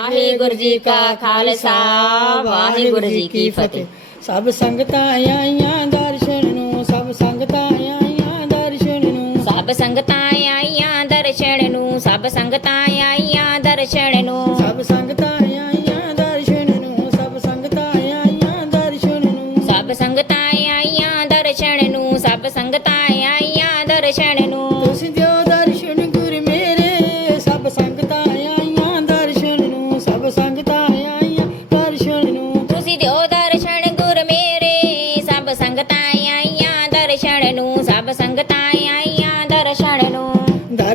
ਵਾਹਿਗੁਰੂ ਜੀ ਕਾ ਖਾਲਸਾ ਵਾਹਿਗੁਰੂ ਜੀ ਕੀ ਫਤਿਹ। ਸਭ ਸੰਗਤਾਂ ਆਈਆਂ ਦਰਸ਼ਨ ਨੂੰ ਸਭ ਸੰਗਤਾਂ ਆਈਆਂ ਦਰਸ਼ਨ ਨੂੰ। ਸਭ ਸੰਗਤਾਂ ਆਈਆਂ ਦਰਸ਼ਨ ਨੂੰ ਸਭ ਸੰਗਤਾਂ ਆਈਆਂ ਦਰਸ਼ਨ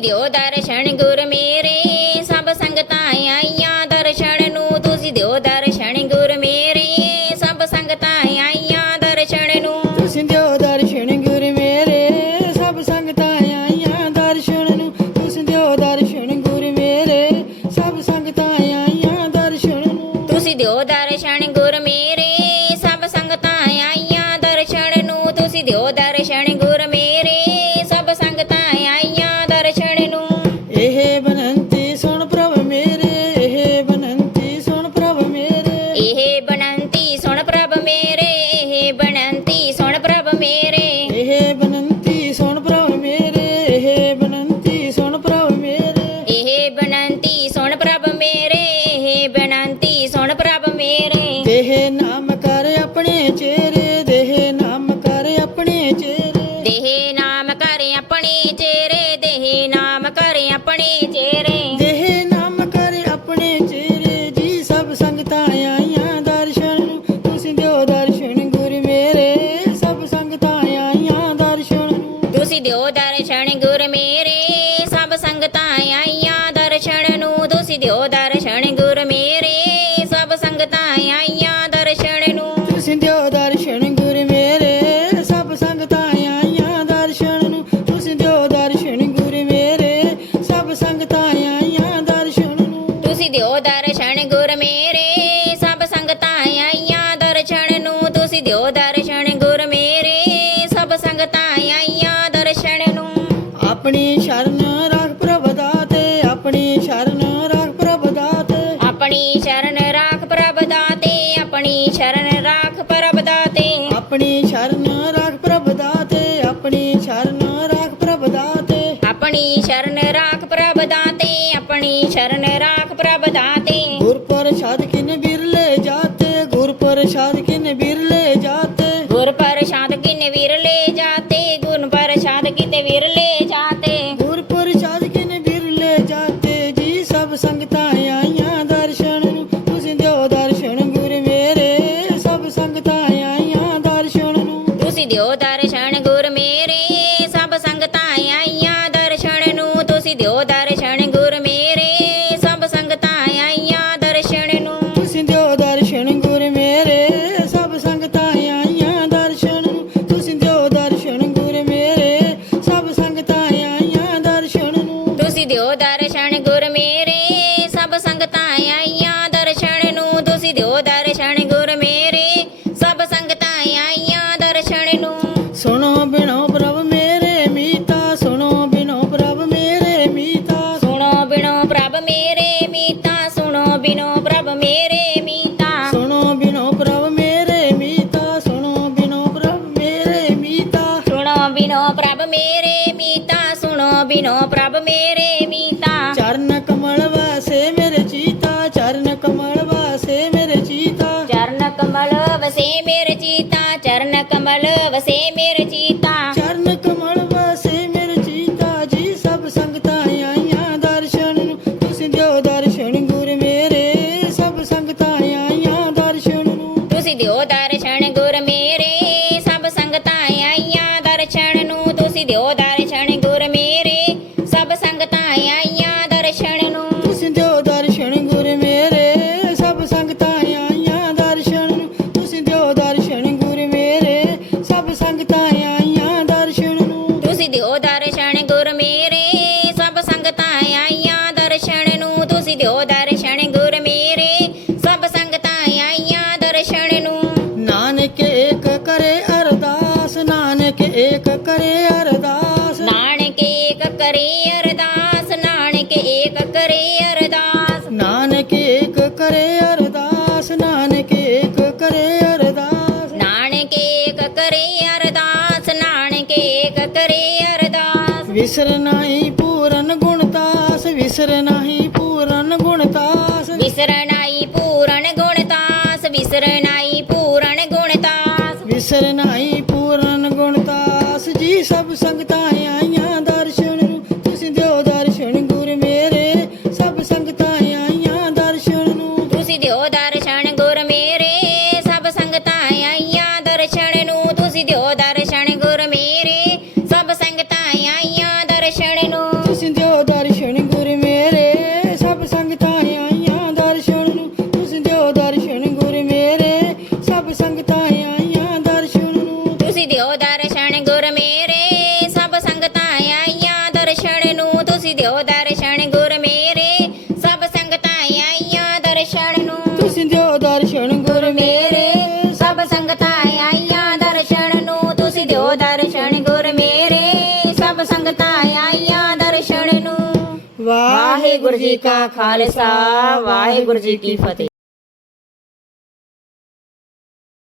video ਦਿਓ ਦਰਸ਼ਨ ਗੁਰ ਮੇਰੇ ਸਭ ਸੰਗਤਾਂ ਆਈਆਂ ਦਰਸ਼ਨ ਨੂੰ। ਆਪਣੀ ਸ਼ਰਨ ਰਾਖ ਪ੍ਰਭ ਦਾਤੇ ਆਪਣੀ ਸ਼ਰਨ ਰਾਖ ਪ੍ਰਭ ਦਾਤੇ ਆਪਣੀ ਸ਼ਰਨ ਰਾਖ ਪ੍ਰਭ ਦਾਤੇ ਆਪਣੀ ਸ਼ਰਨ ਰਾਖ ਪ੍ਰਭ ਦਾਤੇ ਆਪਣੀ ਸ਼ਰਨ ਰਾਖ ਪ੍ਰਭ ਦਾਤੇ ਆਪਣੀ ਸ਼ਰਨ ਰਾਖ ਪ੍ਰਭ ਦਾਤੇ ਆਪਣੀ ਸ਼ਰਨ ਰਾਖ ਪ੍ਰਭ ਦਾਤੇ ਆਪਣੀ ਸ਼ਰਨ ਰਾਖ ਪ੍ਰਭ ਦਾਤੇ ਗੁਰਪੁਰ ਪ੍ਰਸਾਦ ਕਿਨ ਬਿਰਲੇ ਜਾਤੇ ਗੁਰਪੁਰ ਪ੍ਰਸਾਦ ਕਿਨ ਬਿਰਲੇ video that ਲੀਨੋ ਪ੍ਰਭ ਮੇਰੇ ਮੀਤਾ। ਚਰਨ ਕਮਲ ਵਸੇ ਮੇਰੇ ਚੀਤਾ ਚਰਨ ਕਮਲ ਵਸੇ ਮੇਰੇ ਚੀਤਾ। ਚਰਨ ਕਮਲ ਵਸੇ ਮੇਰੇ ਚੀਤਾ ਚਰਨ ਕਮਲ ਵਸੇ ਮੇਰੇ ਚੀਤਾ। ਵਿਸਰ ਨਹੀਂ ਪੂਰਨ ਗੁਣਤਾਸ ਵਿਸਰ ਨਹੀਂ ਪੂਰਨ ਗੁਣਤਾਸ ਵਿਸਰ ਨਹੀਂ ਪੂਰਨ ਗੁਣਤਾਸ ਵਿਸਰ ਦਿਓ ਦਰਸ਼ਨ ਗੁਰ ਮੇਰੇ ਸਭ ਸੰਗਤਾਂ ਦਰਸ਼ਨ ਦਿਓ ਦਰਸ਼ਨ ਗੁਰ ਮੇਰੇ ਸਭ ਸੰਗਤਾਂ ਆਈਆਂ ਦਰਸ਼ਨ ਨੂੰ। ਤੁਸੀਂ ਦਿਓ ਦਰਸ਼ਨ ਗੁਰ ਮੇਰੇ ਸਭ ਸੰਗਤਾਂ ਆਈਆਂ ਦਰਸ਼ਨ ਨੂੰ। ਵਾਹਿਗੁਰੂ ਜੀ ਕਾ ਖਾਲਸਾ ਵਾਹਿਗੁਰੂ ਜੀ ਕੀ ਫਤਿਹ।